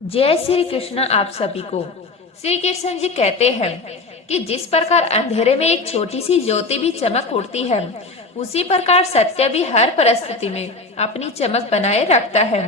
जय श्री कृष्ण। आप सभी को श्री कृष्ण जी कहते हैं कि जिस प्रकार अंधेरे में एक छोटी सी ज्योति भी चमक उठती है, उसी प्रकार सत्य भी हर परिस्थिति में अपनी चमक बनाए रखता है।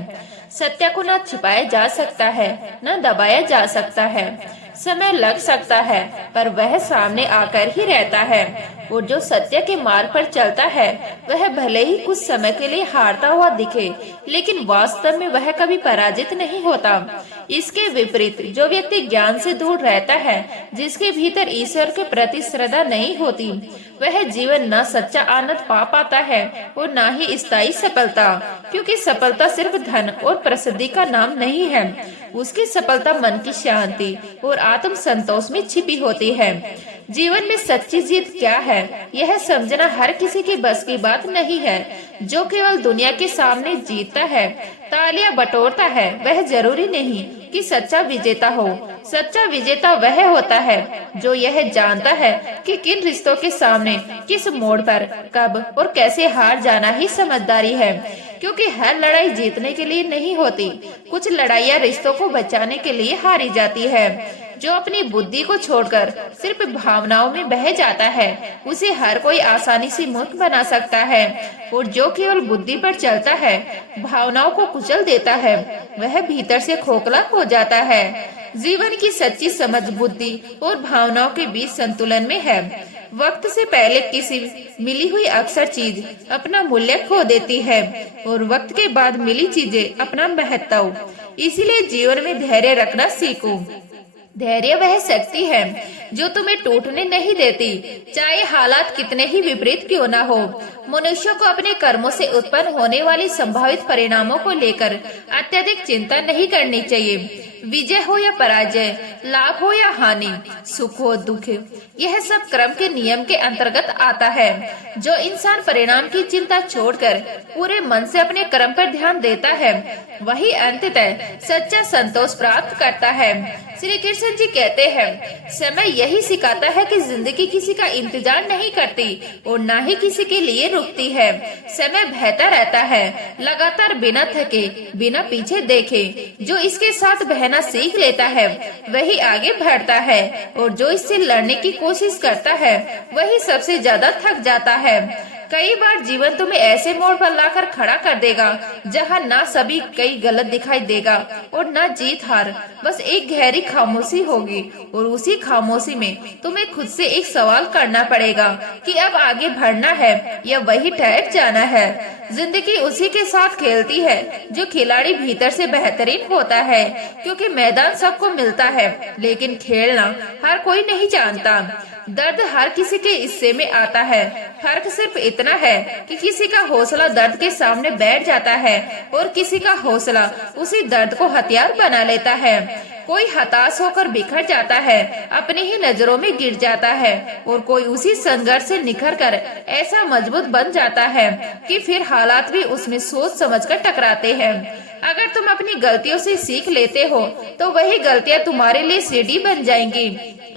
सत्य को न छिपाया जा सकता है, न दबाया जा सकता है। समय लग सकता है, पर वह सामने आकर ही रहता है। और जो सत्य के मार्ग पर चलता है, वह भले ही कुछ समय के लिए हारता हुआ दिखे, लेकिन वास्तव में वह कभी पराजित नहीं होता। इसके विपरीत जो व्यक्ति ज्ञान से दूर रहता है, जिसके भीतर ईश्वर के प्रति श्रद्धा नहीं होती, वह जीवन न सच्चा आनंद पा पाता है और न ही स्थायी सफलता। क्योंकि सफलता सिर्फ धन और प्रसिद्धि का नाम नहीं है। उसकी सफलता मन की शांति और आत्म संतोष में छिपी होती है। जीवन में सच्ची जीत क्या है, यह समझना हर किसी की बस की बात नहीं है। जो केवल दुनिया के सामने जीतता है, तालियां बटोरता है, वह जरूरी नहीं कि सच्चा विजेता हो। सच्चा विजेता वह होता है जो यह जानता है कि किन रिश्तों के सामने, किस मोड़ पर, कब और कैसे हार जाना ही समझदारी है। क्योंकि हर लड़ाई जीतने के लिए नहीं होती, कुछ लड़ाइयाँ रिश्तों को बचाने के लिए हारी जाती है। जो अपनी बुद्धि को छोड़कर सिर्फ भावनाओं में बह जाता है, उसे हर कोई आसानी से मूर्ख बना सकता है। और जो केवल बुद्धि पर चलता है, भावनाओं को कुचल देता है, वह भीतर से खोखला हो जाता है। जीवन की सच्ची समझ बुद्धि और भावनाओं के बीच संतुलन में है। वक्त से पहले किसी मिली हुई अक्सर चीज अपना मूल्य खो देती है, और वक्त के बाद मिली चीजें अपना महत्व। इसीलिए जीवन में धैर्य रखना सीखो। धैर्य वह शक्ति है जो तुम्हें टूटने नहीं देती, चाहे हालात कितने ही विपरीत क्यों न हो। मनुष्य को अपने कर्मों से उत्पन्न होने वाली संभावित परिणामों को लेकर अत्यधिक चिंता नहीं करनी चाहिए। विजय हो या पराजय, लाभ हो या हानि, सुख हो दुख, यह सब क्रम के नियम के अंतर्गत आता है। जो इंसान परिणाम की चिंता छोड़कर पूरे मन से अपने कर्म पर ध्यान देता है, वही अंततः सच्चा संतोष प्राप्त करता है। श्री कृष्ण जी कहते हैं, समय यही सिखाता है कि जिंदगी किसी का इंतजार नहीं करती और न ही किसी के लिए रुकती है। समय बहता रहता है, लगातार, बिना थके, बिना पीछे देखे। जो इसके साथ बहना सीख लेता है, वही आगे बढ़ता है, और जो इससे लड़ने की कोशिश करता है, वही सबसे ज्यादा थक जाता है। कई बार जीवन तुम्हें ऐसे मोड़ पर लाकर खड़ा कर देगा जहां ना सभी कई गलत दिखाई देगा और ना जीत हार, बस एक गहरी खामोशी होगी। और उसी खामोशी में तुम्हें खुद से एक सवाल करना पड़ेगा कि अब आगे बढ़ना है या वही ठहर जाना है। जिंदगी उसी के साथ खेलती है जो खिलाड़ी भीतर से बेहतरीन होता है। क्योंकि मैदान सबको मिलता है, लेकिन खेलना हर कोई नहीं जानता। दर्द हर किसी के हिस्से में आता है। फर्क सिर्फ इतना है कि किसी का हौसला दर्द के सामने बैठ जाता है और किसी का हौसला उसी दर्द को हथियार बना लेता है। कोई हताश होकर बिखर जाता है, अपनी ही नजरों में गिर जाता है, और कोई उसी संघर्ष से निखर कर ऐसा मजबूत बन जाता है कि फिर हालात भी उसमें सोच समझकर टकराते हैं। अगर तुम अपनी गलतियों से सीख लेते हो, तो वही गलतियां तुम्हारे लिए सीढ़ी बन जाएंगी,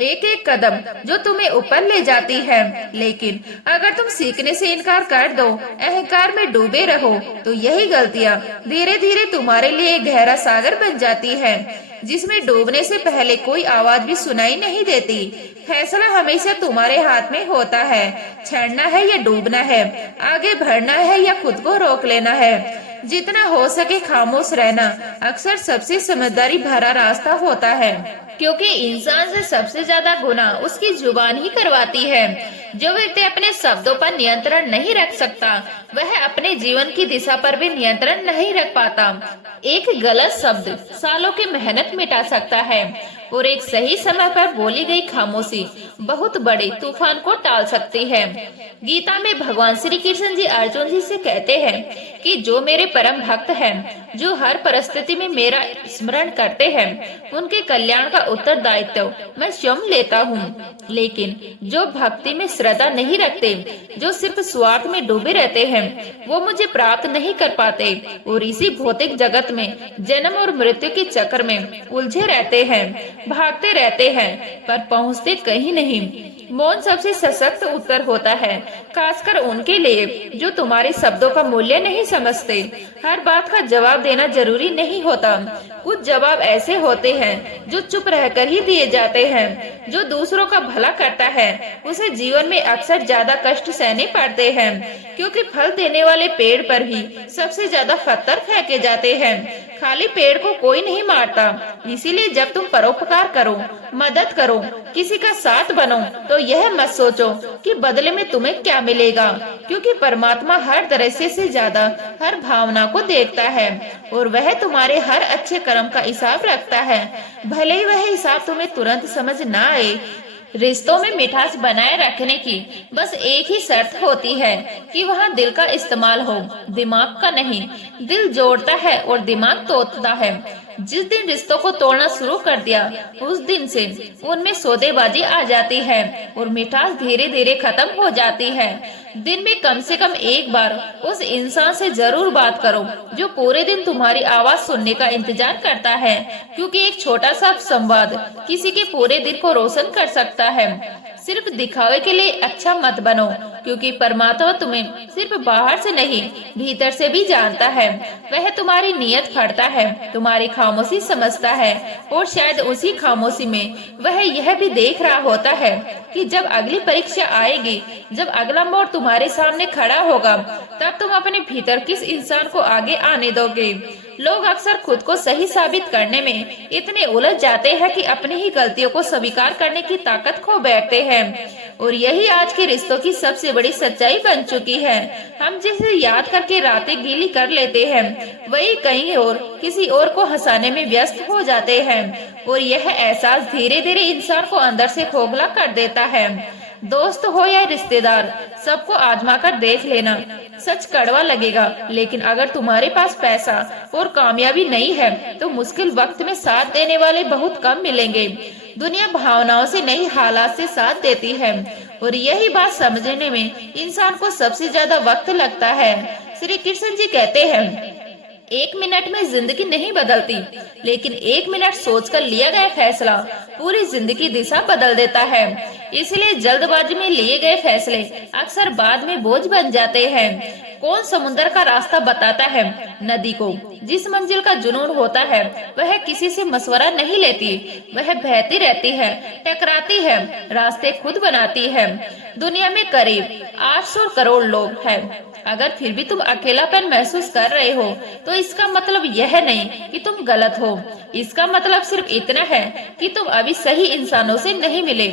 एक एक कदम जो तुम्हें ऊपर ले जाती है। लेकिन अगर तुम सीखने से इनकार कर दो, अहंकार में डूबे रहो, तो यही गलतियां धीरे धीरे तुम्हारे लिए एक गहरा सागर बन जाती है, जिसमें डूबने से पहले कोई आवाज भी सुनाई नहीं देती। फैसला हमेशा तुम्हारे हाथ में होता है, छड़ना है या डूबना है, आगे बढ़ना है या खुद को रोक लेना है। जितना हो सके खामोश रहना अक्सर सबसे समझदारी भरा रास्ता होता है। क्योंकि इंसान से सबसे ज्यादा गुनाह उसकी जुबान ही करवाती है। जो व्यक्ति अपने शब्दों पर नियंत्रण नहीं रख सकता, वह अपने जीवन की दिशा पर भी नियंत्रण नहीं रख पाता। एक गलत शब्द सालों की मेहनत मिटा सकता है, और एक सही समय पर बोली गई खामोशी बहुत बड़े तूफान को टाल सकती है। गीता में भगवान श्री कृष्ण जी अर्जुन जी से कहते हैं कि जो मेरे परम भक्त हैं, जो हर परिस्थिति में मेरा स्मरण करते हैं, उनके कल्याण का उत्तरदायित्व मैं स्वयं लेता हूँ। लेकिन जो भक्ति में श्रद्धा नहीं रखते, जो सिर्फ स्वार्थ में डूबे रहते हैं, वो मुझे प्राप्त नहीं कर पाते और इसी भौतिक जगत में जन्म और मृत्यु के चक्र में उलझे रहते हैं, भागते रहते हैं, पर पहुँचते कहीं नहीं। मौन सबसे सशक्त उत्तर होता है, खासकर उनके लिए जो तुम्हारे शब्दों का मूल्य नहीं समझते। हर बात का जवाब देना जरूरी नहीं होता। कुछ जवाब ऐसे होते हैं जो चुप रहकर ही दिए जाते हैं। जो दूसरों का भला करता है उसे जीवन में अक्सर ज्यादा कष्ट सहने पड़ते हैं, क्योंकि फल देने वाले पेड़ पर भी सबसे ज्यादा पत्थर फेंके जाते हैं। खाली पेड़ को कोई नहीं मारता, इसीलिए जब तुम परोपकार करो, मदद करो, किसी का साथ बनो, तो यह मत सोचो कि बदले में तुम्हें क्या मिलेगा, क्योंकि परमात्मा हर दृश्य से ज्यादा हर भावना को देखता है और वह तुम्हारे हर अच्छे कर्म का हिसाब रखता है, भले ही वह हिसाब तुम्हें तुरंत समझ ना आए। रिश्तों में मिठास बनाए रखने की बस एक ही शर्त होती है कि वहाँ दिल का इस्तेमाल हो, दिमाग का नहीं। दिल जोड़ता है और दिमाग तोड़ता है। जिस दिन रिश्तों को तोड़ना शुरू कर दिया उस दिन से उनमें सौदेबाजी आ जाती है और मिठास धीरे धीरे खत्म हो जाती है। दिन में कम से कम एक बार उस इंसान से जरूर बात करो जो पूरे दिन तुम्हारी आवाज सुनने का इंतजार करता है, क्योंकि एक छोटा सा संवाद किसी के पूरे दिन को रोशन कर सकता है। सिर्फ दिखावे के लिए अच्छा मत बनो, क्योंकि परमात्मा तुम्हें सिर्फ बाहर से नहीं भीतर से भी जानता है। वह तुम्हारी नियत पढ़ता है, तुम्हारी खामोशी समझता है और शायद उसी खामोशी में वह यह भी देख रहा होता है कि जब अगली परीक्षा आएगी, जब अगला मोड़ तुम्हारे सामने खड़ा होगा, तब तुम अपने भीतर किस इंसान को आगे आने दोगे। लोग अक्सर खुद को सही साबित करने में इतने उलझ जाते हैं कि अपनी ही गलतियों को स्वीकार करने की ताकत खो बैठते हैं और यही आज के रिश्तों की सबसे बड़ी सच्चाई बन चुकी है। हम जिसे याद करके रातें गीली कर लेते हैं, वही कहीं और किसी और को हंसाने में व्यस्त हो जाते हैं और यह एहसास धीरे धीरे इंसान को अंदर से खोखला कर देता है। दोस्त हो या रिश्तेदार, सबको आजमा कर देख लेना। सच कड़वा लगेगा, लेकिन अगर तुम्हारे पास पैसा और कामयाबी नहीं है तो मुश्किल वक्त में साथ देने वाले बहुत कम मिलेंगे। दुनिया भावनाओं से नहीं हालात से साथ देती है और यही बात समझने में इंसान को सबसे ज्यादा वक्त लगता है। श्री कृष्ण जी कहते हैं, एक मिनट में जिंदगी नहीं बदलती, लेकिन एक मिनट सोचकर लिया गया फैसला पूरी जिंदगी दिशा बदल देता है। इसलिए जल्दबाजी में लिए गए फैसले अक्सर बाद में बोझ बन जाते हैं। कौन समुद्र का रास्ता बताता है? नदी को। जिस मंजिल का जुनून होता है वह किसी से मशवरा नहीं लेती, वह बहती रहती है, टकराती है, रास्ते खुद बनाती है। दुनिया में करीब 800 करोड़ लोग हैं। अगर फिर भी तुम अकेलापन महसूस कर रहे हो तो इसका मतलब यह नहीं कि तुम गलत हो, इसका मतलब सिर्फ इतना है कि तुम अभी सही इंसानों से नहीं मिले।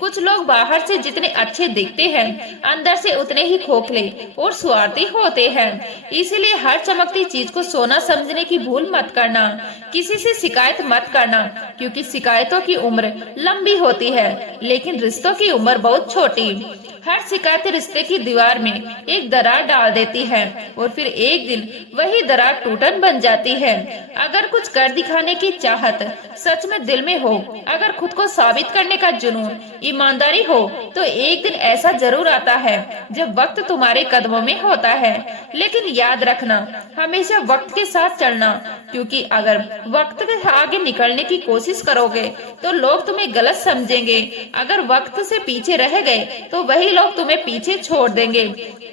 कुछ लोग बाहर से जितने अच्छे दिखते हैं अंदर से उतने ही खोखले और स्वार्थी होते हैं। इसीलिए हर चमकती चीज को सोना समझने की भूल मत करना। किसी से शिकायत मत करना, क्योंकि शिकायतों की उम्र लंबी होती है लेकिन रिश्तों की उम्र बहुत छोटी। हर शिकायत रिश्ते की दीवार में एक दरार डाल देती है और फिर एक दिन वही दरार टूटन बन जाती है। अगर कुछ कर दिखाने की चाहत सच में दिल में हो, अगर खुद को साबित करने का जुनून ईमानदारी हो, तो एक दिन ऐसा जरूर आता है जब वक्त तुम्हारे कदमों में होता है। लेकिन याद रखना, हमेशा वक्त के साथ चलना, क्योंकि अगर वक्त के आगे निकलने की कोशिश करोगे तो लोग तुम्हें गलत समझेंगे। अगर वक्त से पीछे रह गए तो वही लोग तुम्हें पीछे छोड़ देंगे।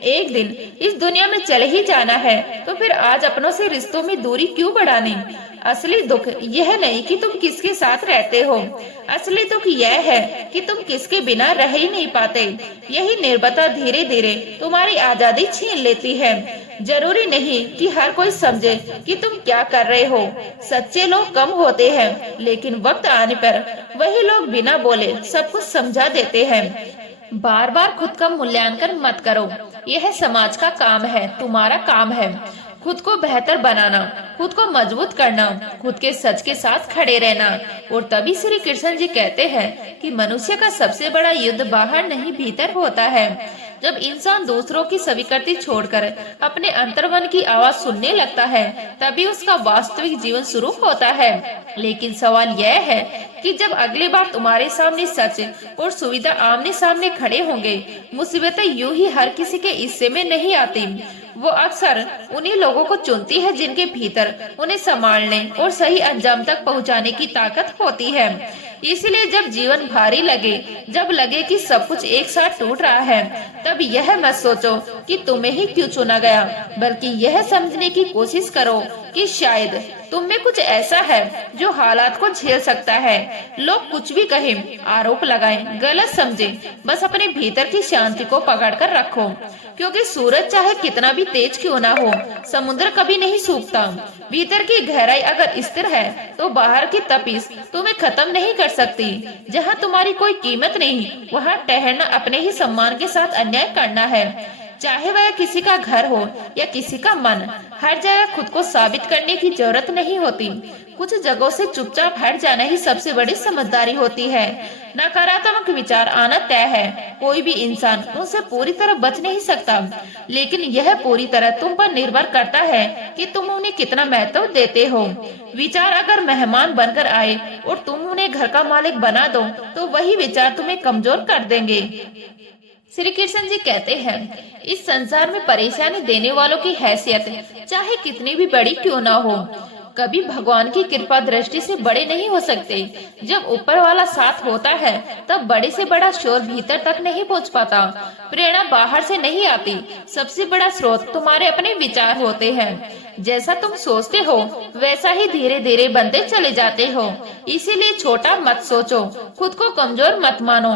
एक दिन इस दुनिया में चले ही जाना है, तो फिर आज अपनों से रिश्तों में दूरी क्यों बढ़ानी? असली दुख यह नहीं कि तुम किसके साथ रहते हो, असली दुख यह है कि तुम किसके बिना रह ही नहीं पाते। यही निर्भरता धीरे धीरे तुम्हारी आजादी छीन लेती है। जरूरी नहीं कि हर कोई समझे कि तुम क्या कर रहे हो। सच्चे लोग कम होते हैं, लेकिन वक्त आने पर वही लोग बिना बोले सब कुछ समझा देते हैं। बार बार खुद का मूल्यांकन मत करो, यह समाज का काम है, तुम्हारा काम है खुद को बेहतर बनाना, खुद को मजबूत करना, खुद के सच के साथ खड़े रहना। और तभी श्री कृष्ण जी कहते हैं कि मनुष्य का सबसे बड़ा युद्ध बाहर नहीं भीतर होता है। जब इंसान दूसरों की स्वीकृति छोड़कर अपने अंतर्मन की आवाज सुनने लगता है, तभी उसका वास्तविक जीवन शुरू होता है। लेकिन सवाल यह है कि जब अगली बार तुम्हारे सामने सच और सुविधा आमने सामने खड़े होंगे, मुसीबतें यूं ही हर किसी के हिस्से में नहीं आती। वो अक्सर उन्हीं लोगों को चुनती है जिनके भीतर उन्हें संभालने और सही अंजाम तक पहुंचाने की ताकत होती है। इसलिए जब जीवन भारी लगे, जब लगे कि सब कुछ एक साथ टूट रहा है, तब यह मत सोचो कि तुम्हें ही क्यों चुना गया, बल्कि यह समझने की कोशिश करो कि शायद तुम में कुछ ऐसा है जो हालात को झेल सकता है। लोग कुछ भी कहें, आरोप लगाएं, गलत समझें, बस अपने भीतर की शांति को पकड़ कर रखो, क्योंकि सूरज चाहे कितना भी तेज क्यों ना हो, समुद्र कभी नहीं सूखता। भीतर की गहराई अगर स्थिर है तो बाहर की तपिश तुम्हें खत्म नहीं कर सकती। जहाँ तुम्हारी कोई कीमत नहीं, वहाँ ठहरना अपने ही सम्मान के साथ अन्याय करना है। चाहे वह किसी का घर हो या किसी का मन, हर जगह खुद को साबित करने की जरूरत नहीं होती। कुछ जगहों से चुपचाप हट जाना ही सबसे बड़ी समझदारी होती है। नकारात्मक विचार आना तय है, कोई भी इंसान उनसे पूरी तरह बच नहीं सकता, लेकिन यह पूरी तरह तुम पर निर्भर करता है कि तुम उन्हें कितना महत्व देते हो। विचार अगर मेहमान बनकर आए और तुम उन्हें घर का मालिक बना दो, तो वही विचार तुम्हें कमजोर कर देंगे। श्री कृष्ण जी कहते हैं, इस संसार में परेशानी देने वालों की हैसियत चाहे कितनी भी बड़ी क्यों ना हो, कभी भगवान की कृपा दृष्टि से बड़े नहीं हो सकते। जब ऊपर वाला साथ होता है, तब बड़े से बड़ा शोर भीतर तक नहीं पहुंच पाता। प्रेरणा बाहर से नहीं आती, सबसे बड़ा स्रोत तुम्हारे अपने विचार होते हैं। जैसा तुम सोचते हो वैसा ही धीरे धीरे बनते चले जाते हो। इसीलिए छोटा मत सोचो, खुद को कमजोर मत मानो।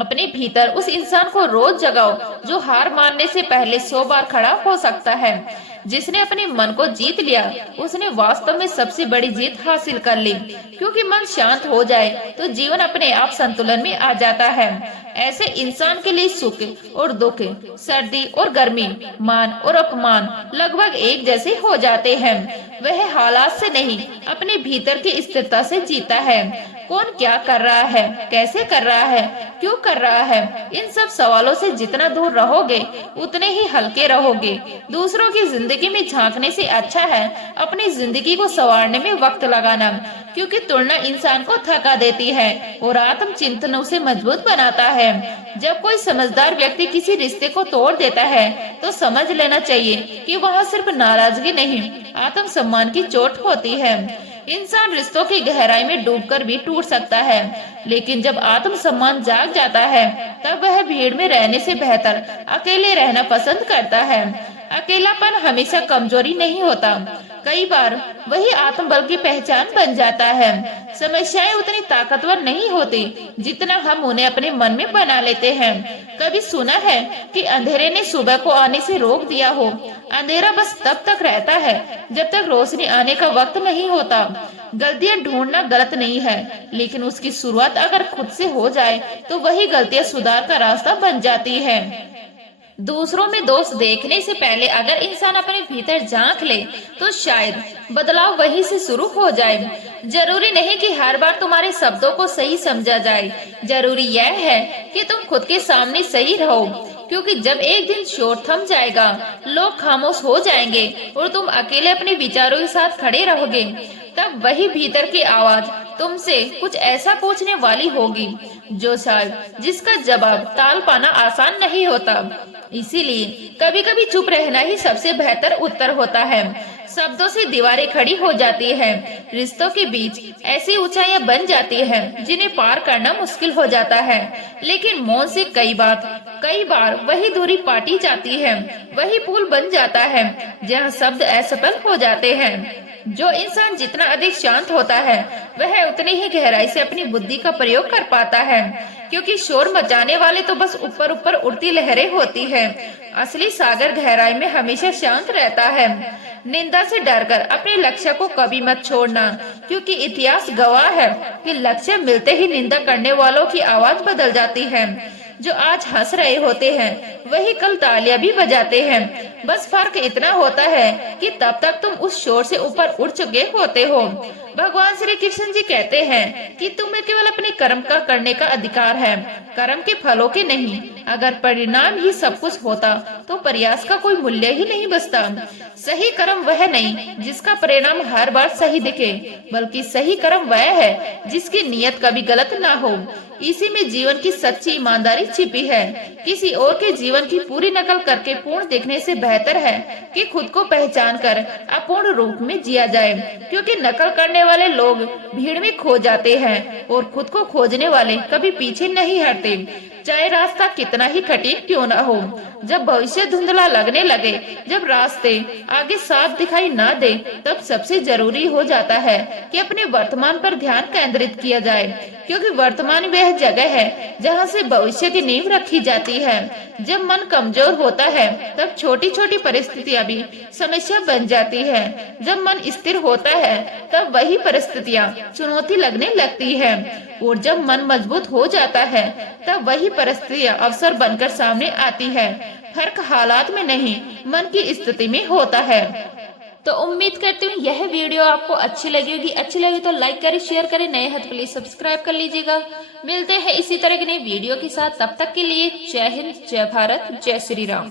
अपने भीतर उस इंसान को रोज जगाओ जो हार मानने से पहले 100 बार खड़ा हो सकता है। जिसने अपने मन को जीत लिया, उसने वास्तव में सबसे बड़ी जीत हासिल कर ली, क्योंकि मन शांत हो जाए तो जीवन अपने आप संतुलन में आ जाता है। ऐसे इंसान के लिए सुख और दुख, सर्दी और गर्मी, मान और अपमान लगभग एक जैसे हो जाते हैं। वह हालात से नहीं, अपने भीतर की स्थिरता से जीता है। कौन क्या कर रहा है, कैसे कर रहा है, क्यों कर रहा है, इन सब सवालों से जितना दूर रहोगे उतने ही हल्के रहोगे। दूसरों की जिंदगी में झांकने से अच्छा है अपनी जिंदगी को संवारने में वक्त लगाना, क्योंकि तुलना इंसान को थका देती है और आत्म चिंतन उसे मजबूत बनाता है। जब कोई समझदार व्यक्ति किसी रिश्ते को तोड़ देता है, तो समझ लेना चाहिए कि वहाँ सिर्फ नाराजगी नहीं, आत्म सम्मान की चोट होती है। इंसान रिश्तों की गहराई में डूबकर भी टूट सकता है, लेकिन जब आत्म सम्मान जाग जाता है, तब वह भीड़ में रहने से बेहतर अकेले रहना पसंद करता है। अकेलापन हमेशा कमजोरी नहीं होता, कई बार वही आत्मबल की पहचान बन जाता है। समस्याएं उतनी ताकतवर नहीं होती जितना हम उन्हें अपने मन में बना लेते हैं। कभी सुना है कि अंधेरे ने सुबह को आने से रोक दिया हो। अंधेरा बस तब तक रहता है जब तक रोशनी आने का वक्त नहीं होता। गलतियां ढूंढना गलत नहीं है, लेकिन उसकी शुरुआत अगर खुद से हो जाए तो वही गलतियां सुधार का रास्ता बन जाती है। दूसरों में दोष देखने से पहले अगर इंसान अपने भीतर झांक ले, तो शायद बदलाव वहीं से शुरू हो जाए। जरूरी नहीं कि हर बार तुम्हारे शब्दों को सही समझा जाए, जरूरी यह है कि तुम खुद के सामने सही रहो, क्योंकि जब एक दिन शोर थम जाएगा, लोग खामोश हो जाएंगे और तुम अकेले अपने विचारों के साथ खड़े रहोगे, तब वही भीतर की आवाज तुमसे कुछ ऐसा पूछने वाली होगी जो शायद जिसका जवाब ताल पाना आसान नहीं होता। इसीलिए कभी कभी चुप रहना ही सबसे बेहतर उत्तर होता है। शब्दों से दीवारें खड़ी हो जाती है, रिश्तों के बीच ऐसी ऊंचाइयां बन जाती हैं जिन्हें पार करना मुश्किल हो जाता है। लेकिन मौन से कई बार वही दूरी पाटी जाती है, वही पुल बन जाता है जहाँ शब्द असफल हो जाते हैं। जो इंसान जितना अधिक शांत होता है, वह उतनी ही गहराई से अपनी बुद्धि का प्रयोग कर पाता है, क्योंकि शोर मचाने वाले तो बस ऊपर ऊपर उड़ती लहरें होती है। असली सागर गहराई में हमेशा शांत रहता है। निंदा से डरकर अपने लक्ष्य को कभी मत छोड़ना, क्योंकि इतिहास गवाह है कि लक्ष्य मिलते ही निंदा करने वालों की आवाज बदल जाती है। जो आज हंस रहे होते हैं, वही कल तालियां भी बजाते हैं। बस फर्क इतना होता है कि तब तक तुम उस शोर से ऊपर उड़ चुके होते हो। भगवान श्री कृष्ण जी कहते हैं कि तुम्हें केवल अपने कर्म का करने का अधिकार है, कर्म के फलों के नहीं। अगर परिणाम ही सब कुछ होता तो प्रयास का कोई मूल्य ही नहीं बचता। सही कर्म वह नहीं जिसका परिणाम हर बार सही दिखे, बल्कि सही कर्म वह है जिसकी नीयत कभी गलत ना हो। इसी में जीवन की सच्ची ईमानदारी छिपी है। किसी और के जीवन की पूरी नकल करके पूर्ण देखने से बेहतर है कि खुद को पहचान कर अपूर्ण रूप में जिया जाए, क्योंकि नकल करने वाले लोग भीड़ में खो जाते हैं और खुद को खोजने वाले कभी पीछे नहीं हटते, चाहे रास्ता कितना ही कठिन क्यों न हो। जब भविष्य धुंधला लगने लगे, जब रास्ते आगे साफ दिखाई ना दे, तब सबसे जरूरी हो जाता है कि अपने वर्तमान पर ध्यान केंद्रित किया जाए, क्योंकि वर्तमान वह जगह है जहाँ से भविष्य की नींव रखी जाती है। जब मन कमजोर होता है तब छोटी छोटी परिस्थितियाँ भी समस्या बन जाती है। जब मन स्थिर होता है तब वही परिस्थितियाँ चुनौती लगने लगती है, और जब मन मजबूत हो जाता है तब वही परिस्थितियाँ अवसर बनकर सामने आती है। फर्क हालात में नहीं, मन की स्थिति में होता है। तो उम्मीद करती हूँ यह वीडियो आपको अच्छी लगी होगी। अच्छी लगी तो लाइक करें, शेयर करें, नए हैं तो प्लीज सब्सक्राइब कर लीजिएगा। मिलते हैं इसी तरह की नई वीडियो के साथ, तब तक के लिए जय हिंद, जय भारत, जय श्री राम।